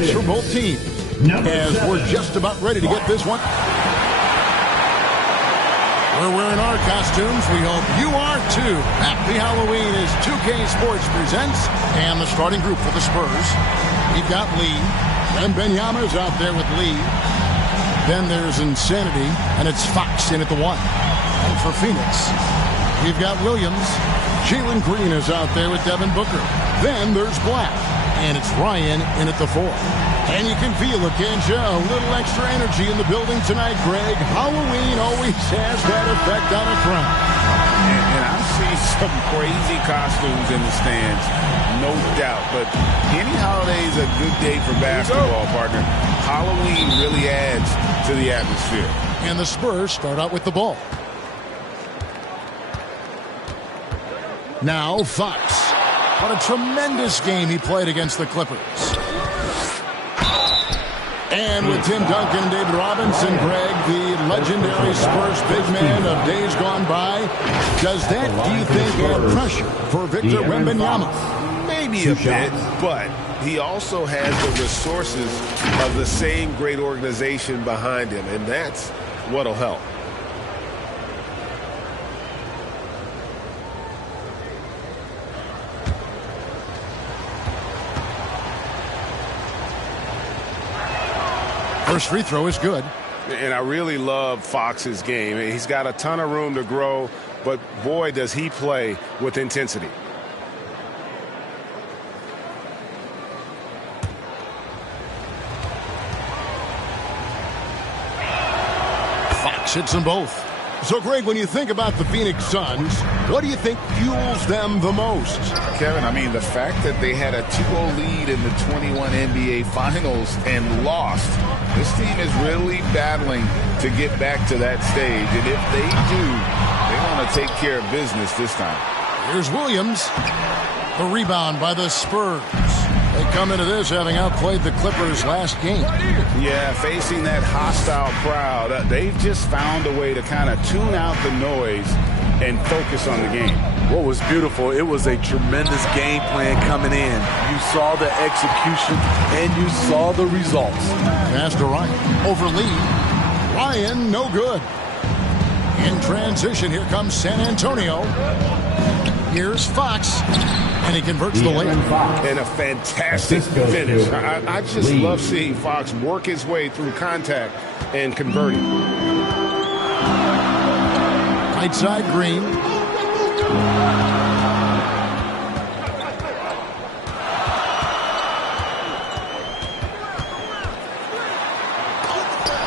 points for both teams. As we're just about ready to get this one. We're wearing our costumes. We hope you are too. Happy Halloween as 2K Sports presents. And the starting group for the Spurs. We've got Lee. Wembanyama's out there with Lee. Then there's Insanity. And it's Fox in at the 1. And for Phoenix, we've got Williams. Jalen Green is out there with Devin Booker. Then there's Black. And it's Ryan in at the 4. And you can feel it, can't you? A little extra energy in the building tonight, Greg. Halloween always has that effect on a crowd. And I see some crazy costumes in the stands, no doubt. But any holiday is a good day for basketball, partner. Halloween really adds to the atmosphere. And the Spurs start out with the ball. Now Fox. What a tremendous game he played against the Clippers. And with Tim Duncan and David Robinson, Greg, the legendary Spurs big man of days gone by, does that, do you think, add pressure for Victor Wembanyama? Maybe a bit, but he also has the resources of the same great organization behind him, and that's what'll help. First free throw is good. And I really love Fox's game. He's got a ton of room to grow, but boy, does he play with intensity. Fox hits them both. So, Greg, when you think about the Phoenix Suns, what do you think fuels them the most? Kevin, I mean, the fact that they had a 2-0 lead in the 21 NBA Finals and lost. This team is really battling to get back to that stage. And if they do, they want to take care of business this time. Here's Williams. The rebound by the Spurs. They come into this having outplayed the Clippers last game. Yeah, facing that hostile crowd, they've just found a way to kind of tune out the noise and focus on the game. What was beautiful, it was a tremendous game plan coming in. You saw the execution, and you saw the results. Pass to Ryan. Over Lee. Ryan, no good. In transition, here comes San Antonio. Here's Fox. And he converts the layup. And a fantastic finish. I just love seeing Fox work his way through contact and converting. Right side, Green.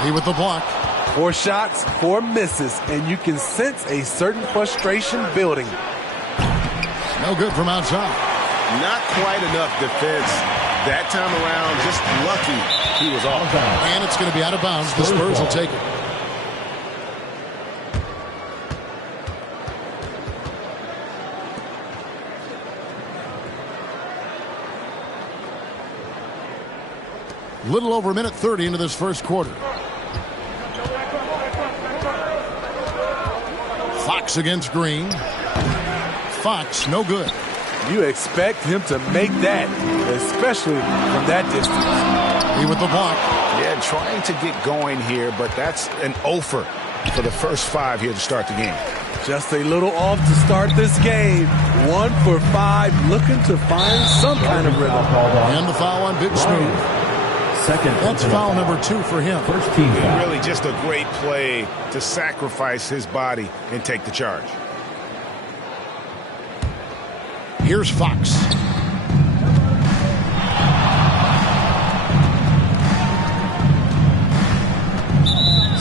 Lee with the block. 4 shots, 4 misses, and you can sense a certain frustration building. No good from outside. Not quite enough defense that time around. Just lucky he was off. And it's going to be out of bounds. The Spurs will take it. Little over a minute 30 into this first quarter. Fox against Green. Fox, no good. You expect him to make that, especially from that distance. He with the block. Yeah, trying to get going here, but that's an offer for the first 5 here to start the game. Just a little off to start this game. 1 for 5, looking to find some kind of rhythm. And the foul on Big Smooth. That's foul number 2 for him. First team foul. Really just a great play to sacrifice his body and take the charge. Here's Fox.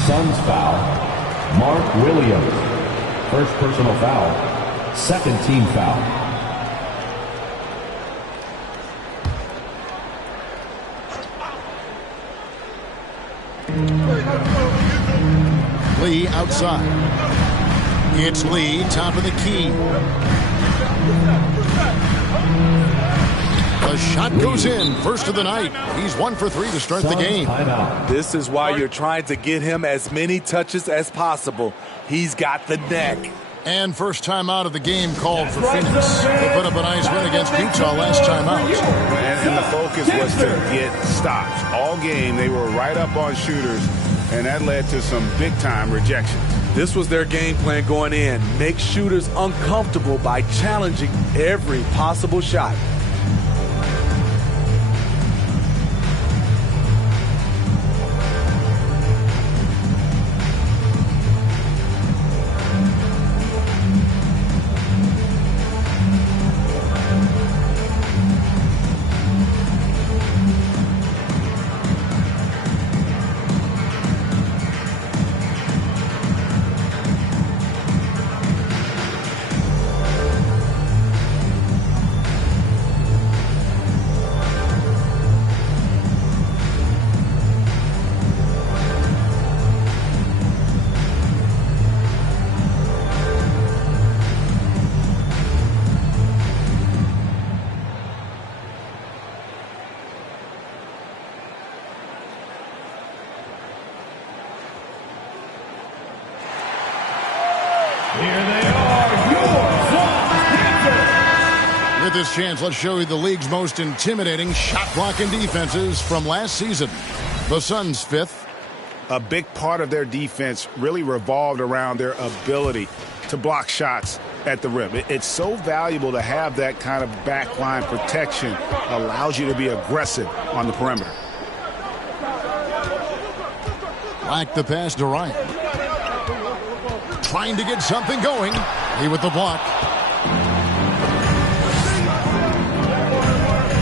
Suns foul. Mark Williams. First personal foul. Second team foul. Lee outside. It's Lee, top of the key. The shot goes in, first of the night. He's 1 for 3 to start the game. This is why you're trying to get him as many touches as possible. He's got the neck. And first time out of the game called for Phoenix. They put up a nice win against Utah last time out. And the focus was to get stops. All game, they were right up on shooters, and that led to some big-time rejections. This was their game plan going in. Make shooters uncomfortable by challenging every possible shot. With this chance, let's show you the league's most intimidating shot-blocking defenses from last season. The Suns' fifth. A big part of their defense really revolved around their ability to block shots at the rim. It's so valuable to have that kind of backline protection. Allows you to be aggressive on the perimeter. Like the pass to Ryan. Trying to get something going. He with the block.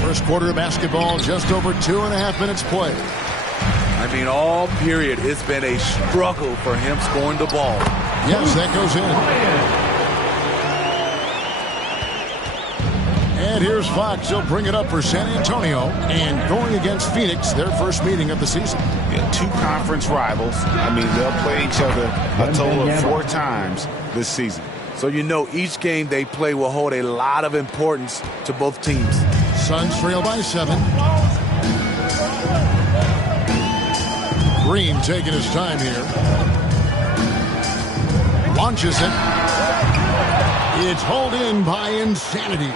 First quarter of basketball, just over 2.5 minutes played. I mean, all period, it's been a struggle for him scoring the ball. Yes, that goes in. And here's Fox. He'll bring it up for San Antonio. And going against Phoenix, their first meeting of the season. Yeah, two conference rivals. I mean, they'll play each other a total of 4 times this season. So you know each game they play will hold a lot of importance to both teams. Suns trail by 7. Green taking his time here. Launches it. It's hauled in by Insanity.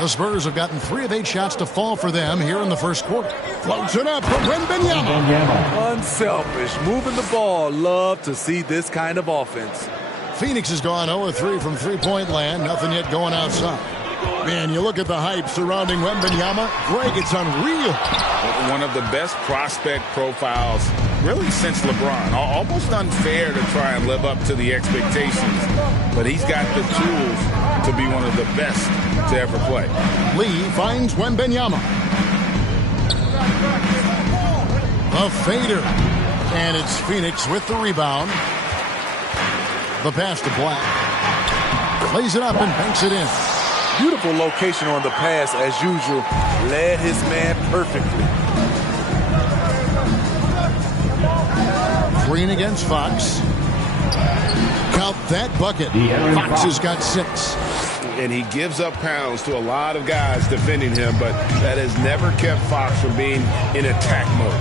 The Spurs have gotten 3 of 8 shots to fall for them here in the first quarter. Floats it up for Wembanyama. Unselfish, moving the ball. Love to see this kind of offense. Phoenix has gone 0-3 from three-point land. Nothing yet going outside. Man, you look at the hype surrounding Wembanyama. Greg, it's unreal. One of the best prospect profiles really since LeBron. Almost unfair to try and live up to the expectations. But he's got the tools to be one of the best to ever play. Lee finds Wembanyama. The fader. And it's Phoenix with the rebound. The pass to Black. Plays it up and banks it in. Beautiful location on the pass as usual. Led his man perfectly. Green against Fox. Count that bucket. Fox has got 6. And he gives up pounds to a lot of guys defending him, but that has never kept Fox from being in attack mode.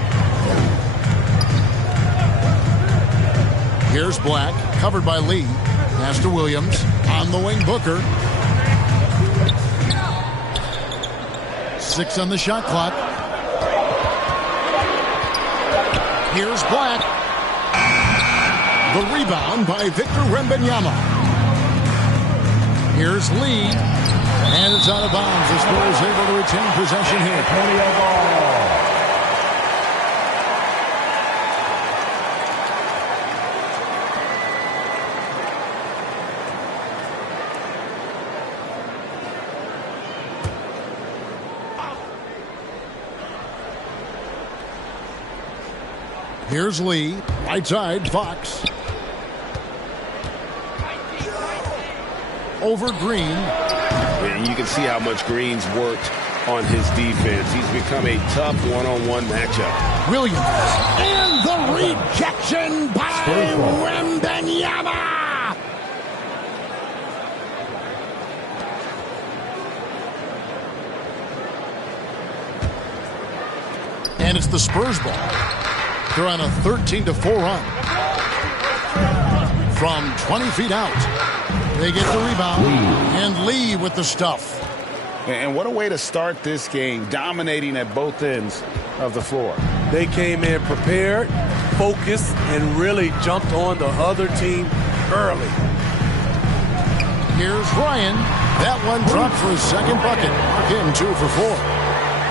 Here's Black, covered by Lee. Pass to Williams. On the wing, Booker. 6 on the shot clock. Here's Black. The rebound by Victor Wembanyama. Here's Lee. And it's out of bounds. The Spurs able to retain possession here. Here's Lee. Right side, Fox. Over Green. And you can see how much Green's worked on his defense. He's become a tough one-on-one matchup. Williams. And the rejection by Wembanyama. And it's the Spurs ball. They're on a 13-4 run. From 20 feet out. They get the rebound. And Lee with the stuff. And what a way to start this game, dominating at both ends of the floor. They came in prepared, focused, and really jumped on the other team early. Here's Ryan. That one dropped for his second bucket. Mark him 2 for 4.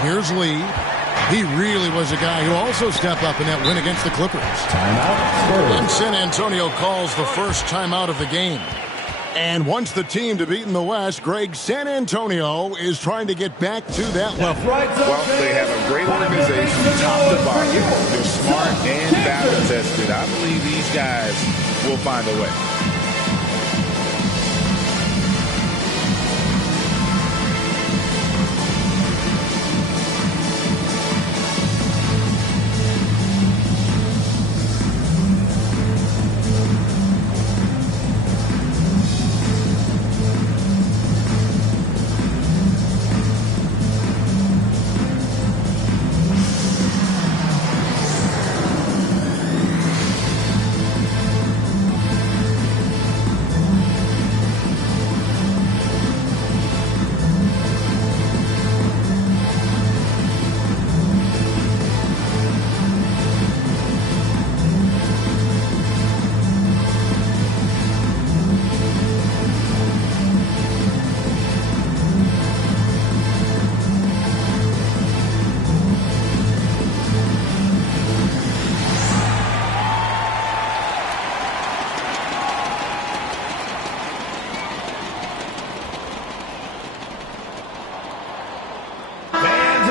Here's Lee. He really was a guy who also stepped up in that win against the Clippers. Timeout. And San Antonio calls the first timeout of the game. And once the team to beat in the West, Greg, San Antonio is trying to get back to that level. Well, they have a great organization, top to bottom. They're smart and battle tested. I believe these guys will find a way.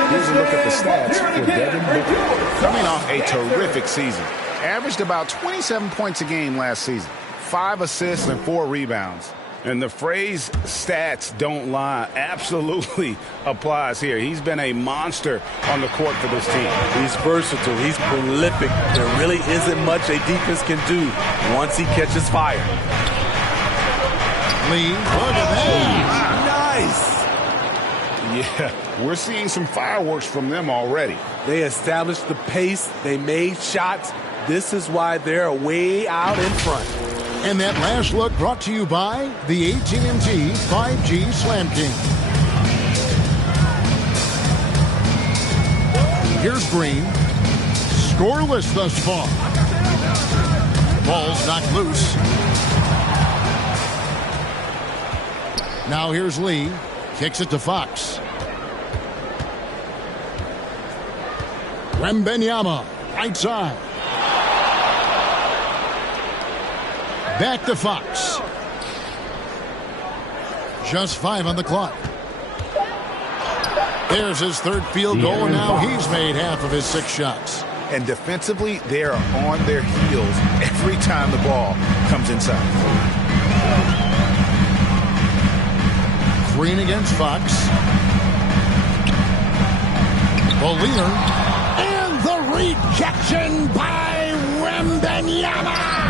Here's a look at the stats for Devin Booker. Coming off a terrific season. Averaged about 27 points a game last season. 5 assists and 4 rebounds. And the phrase stats don't lie absolutely applies here. He's been a monster on the court for this team. He's versatile. He's prolific. There really isn't much a defense can do once he catches fire. Lee, look at that. Nice. Yeah, we're seeing some fireworks from them already. They established the pace. They made shots. This is why they're way out in front. And that last look brought to you by the AT&T 5G Slam King. Here's Green. Scoreless thus far. Ball's knocked loose. Now here's Lee. Kicks it to Fox. Wembanyama, right side. Back to Fox. Just 5 on the clock. There's his third field goal, and now he's made half of his 6 shots. And defensively, they are on their heels every time the ball comes inside. Green against Fox. Boliner. And the rejection by Wembanyama.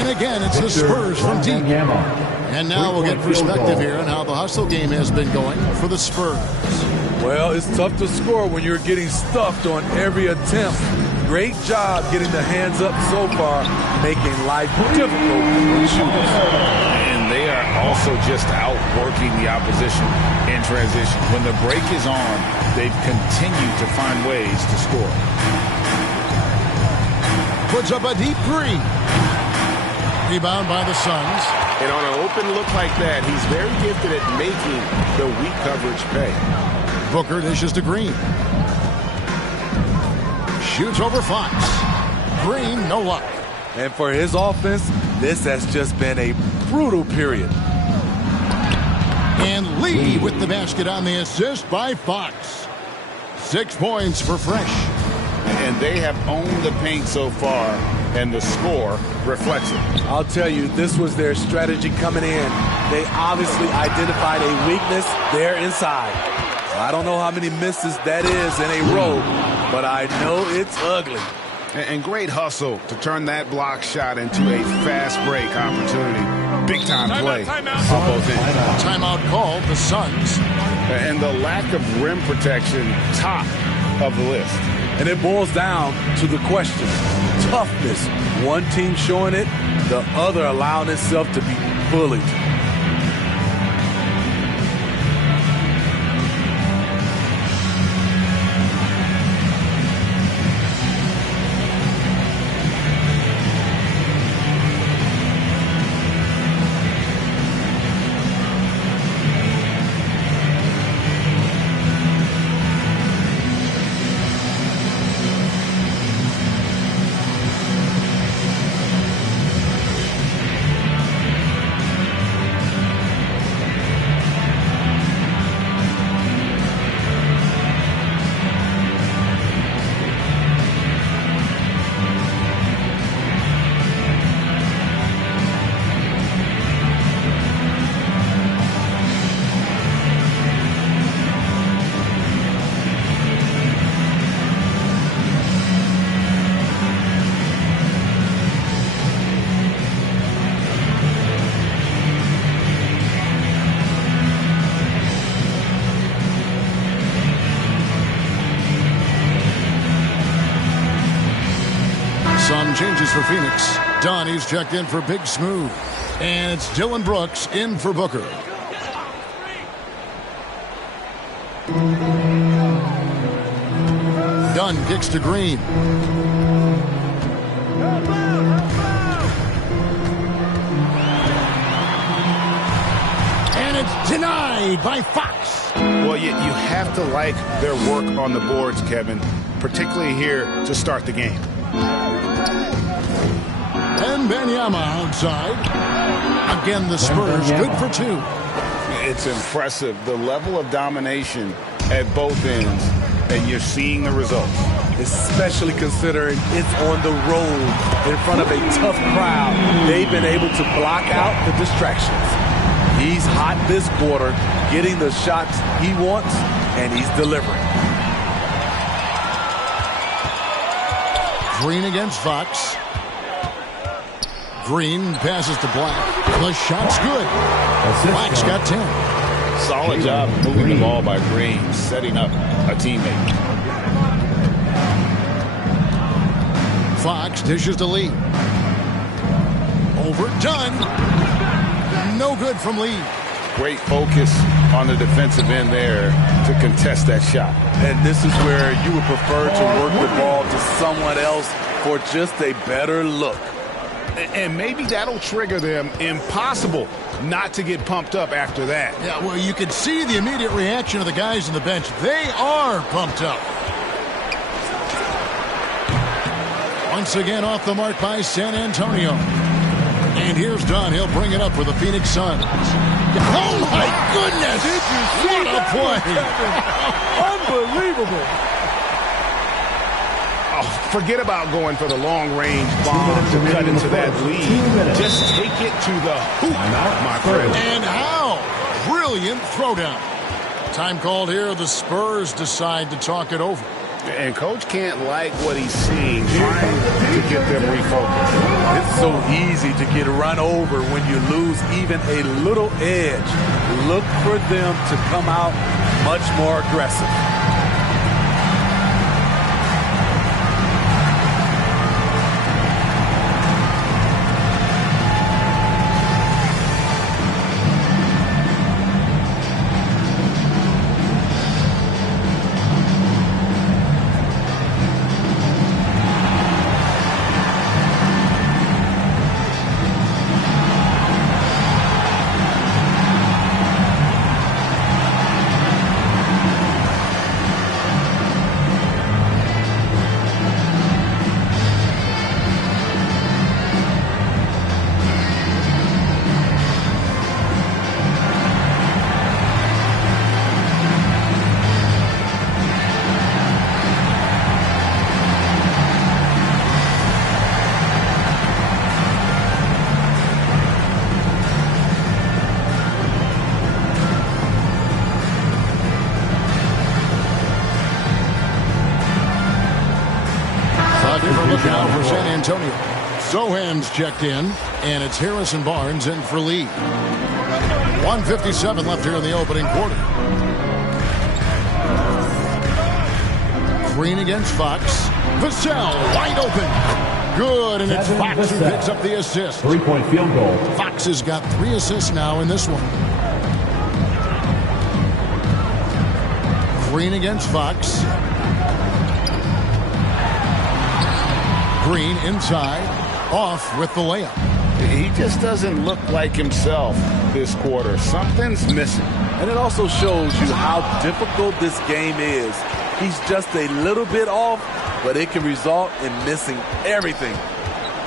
And again, it's the Spurs from deep. And now we'll get perspective here on how the hustle game has been going for the Spurs. Well, it's tough to score when you're getting stuffed on every attempt. Great job getting the hands up so far, making life difficult for shooters. And they are also just outworking the opposition in transition. When the break is on, they've continued to find ways to score. Puts up a deep 3. Rebound by the Suns. And on an open look like that, he's very gifted at making the weak coverage pay. Booker dishes to Green. Shoots over Fox. Green, no luck. And for his offense, this has just been a brutal period. And Lee with the basket on the assist by Fox. 6 points for Fresh. And they have owned the paint so far, and the score reflects it. I'll tell you, this was their strategy coming in. They obviously identified a weakness there inside. I don't know how many misses that is in a row, but I know it's ugly. And great hustle to turn that block shot into a fast break opportunity. Big time play on both ends. Timeout called the Suns. And the lack of rim protection, top of the list. And it boils down to the question, toughness. One team showing it, the other allowing itself to be bullied. Sun changes for Phoenix. Donnie's checked in for Big Smooth. And it's Dylan Brooks in for Booker. Dunn kicks to Green. And it's denied by Fox. Well, you have to like their work on the boards, Kevin, particularly here to start the game. And Wembanyama outside. Again, the Spurs good for 2. It's impressive, the level of domination at both ends, and you're seeing the results. Especially considering it's on the road in front of a tough crowd. They've been able to block out the distractions. He's hot this quarter, getting the shots he wants, and he's delivering. Green against Fox. Green passes to Black. The shot's good. Black's got 10. Solid job moving the ball by Green, setting up a teammate. Fox dishes to Lee. Overdone. No good from Lee. Great focus on the defensive end there to contest that shot. And this is where you would prefer to work the ball to someone else for just a better look. And maybe that'll trigger them. Impossible not to get pumped up after that. Yeah, well, you can see the immediate reaction of the guys on the bench. They are pumped up. Once again off the mark by San Antonio. And here's Dunn. He'll bring it up for the Phoenix Suns. Oh, my goodness! Did you see what a play! Unbelievable. Oh, forget about going for the long-range bomb to cut into that lead. Just take it to the hoop, my friend. And how? Brilliant throwdown. Time called here. The Spurs decide to talk it over. And Coach can't like what he's seeing, trying to get them refocused. It's so easy to get run over when you lose even a little edge. Look for them to come out much more aggressive. Now for San Antonio. Sohan's checked in, and it's Harrison Barnes in for Lee. 1:57 left here in the opening quarter. Green against Fox. Vassell wide open. Good, and it's Fox who picks up the assist. 3-point field goal. Fox has got 3 assists now in this one. Green against Fox. Green inside, off with the layup. He just doesn't look like himself this quarter. Something's missing. And it also shows you how difficult this game is. He's just a little bit off, but it can result in missing everything.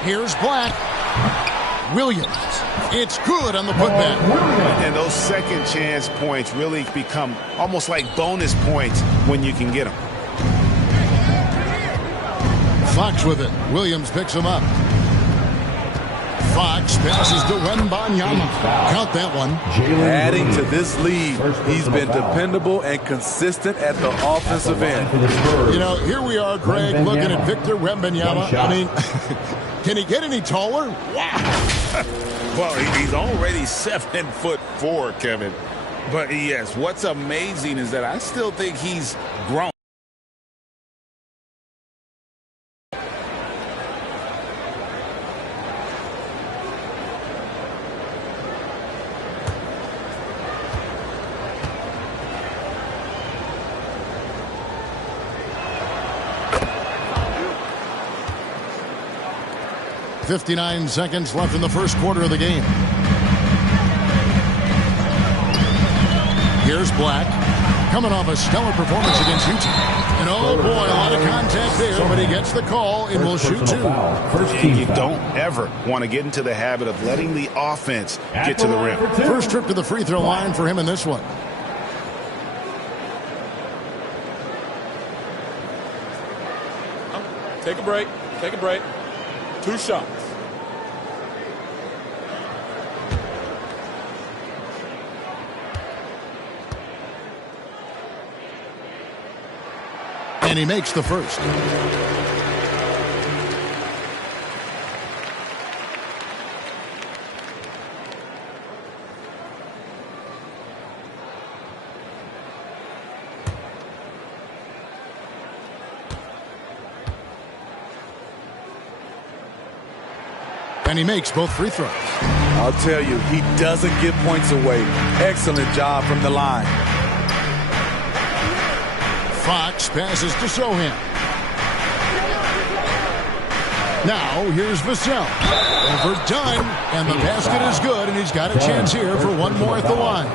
Here's Black. Williams. It's good on the putback. And those second chance points really become almost like bonus points when you can get them. Fox with it. Williams picks him up. Fox passes to Wembanyama. Count that one. Adding to this lead, he's been dependable and consistent at the offensive end. You know, here we are, Greg, looking at Victor Wembanyama. I mean, can he get any taller? Wow. Well, he's already 7'4", Kevin. But yes, what's amazing is that I still think he's grown. 59 seconds left in the first quarter of the game. Here's Black, coming off a stellar performance against Utah. And oh boy, a lot of contact there, but he gets the call and will shoot two. And you don't ever want to get into the habit of letting the offense get to the rim. First trip to the free throw line for him in this one. Take a break. Take a break. 2 shots. And he makes the first. And he makes both free throws. I'll tell you, he doesn't give points away. Excellent job from the line. Fox passes to Sohan. Now here's Vassell. Overdone, and the basket is good, and he's got a chance here for one more at the line.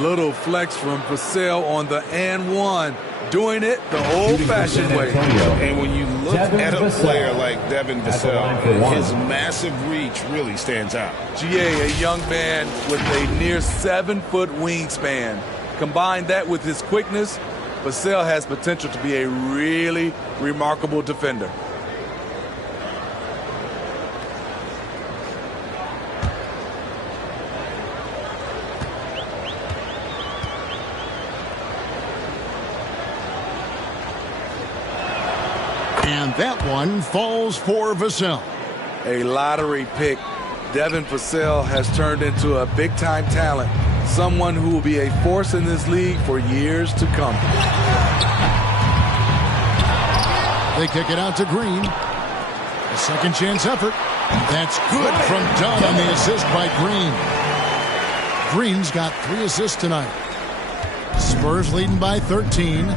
Little flex from Vassell on the and one. Doing it the old-fashioned way. And when you look at a player like Devin Vassell, his massive reach really stands out. GA, a young man with a near 7-foot wingspan. Combine that with his quickness, Vassell has potential to be a really remarkable defender. And that one falls for Vassell. A lottery pick. Devin Vassell has turned into a big-time talent. Someone who will be a force in this league for years to come. They kick it out to Green. A second chance effort. That's good from Dunn on the assist by Green. Green's got 3 assists tonight. Spurs leading by 13.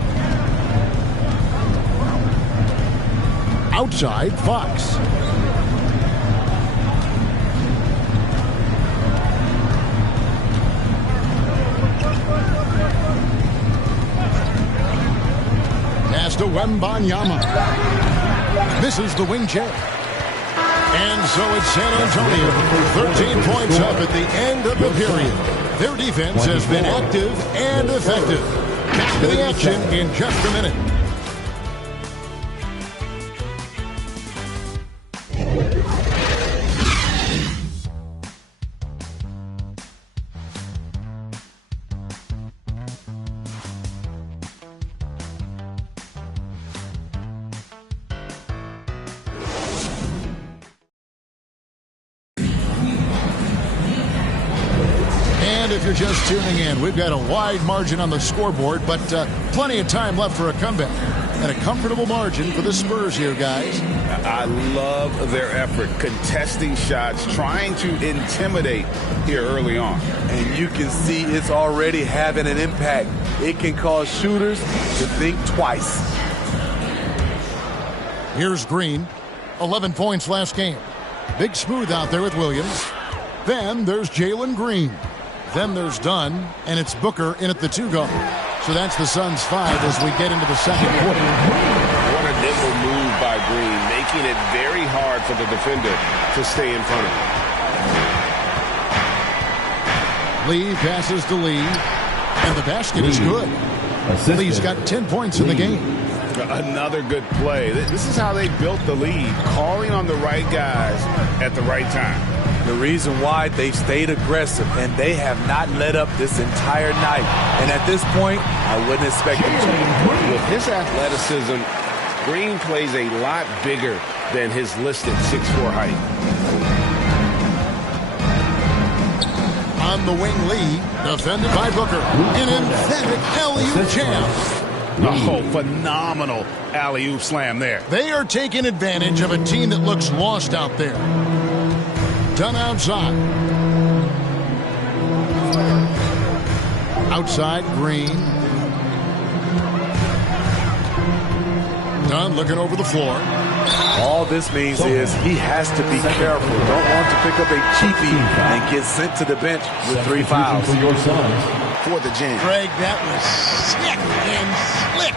Outside, Fox. Pass to Wembanyama. Misses the wing check. And so it's San Antonio. 13 points up at the end of the period. Their defense has been active and effective. Back to the action in just a minute. If you're just tuning in, we've got a wide margin on the scoreboard, but plenty of time left for a comeback. And a comfortable margin for the Spurs here, guys. I love their effort, contesting shots, trying to intimidate here early on. And you can see it's already having an impact. It can cause shooters to think twice. Here's Green. 11 points last game. Big smooth out there with Williams. Then there's Jalen Green. Then there's Dunn, and it's Booker in at the 2-guard. So that's the Suns' 5 as we get into the second quarter. What a nimble move by Green, making it very hard for the defender to stay in front of him. Lee passes to Lee, and the basket is good. Lee's got 10 points in the game. Another good play. This is how they built the lead, calling on the right guys at the right time. The reason why they've stayed aggressive, and they have not let up this entire night. And at this point, I wouldn't expect them to. With his athleticism, Green plays a lot bigger than his listed 6'4" height. On the wing, Lee, defended by Booker. An emphatic alley-oop jam. Oh, phenomenal alley-oop slam there. They are taking advantage of a team that looks lost out there. Dunn outside. Outside, Green. Dunn around, looking over the floor. All this means is he has to be careful. Don't want to pick up a cheapie and get sent to the bench with 3 fouls. For your Suns. For the jam. Greg, that was sick and slick.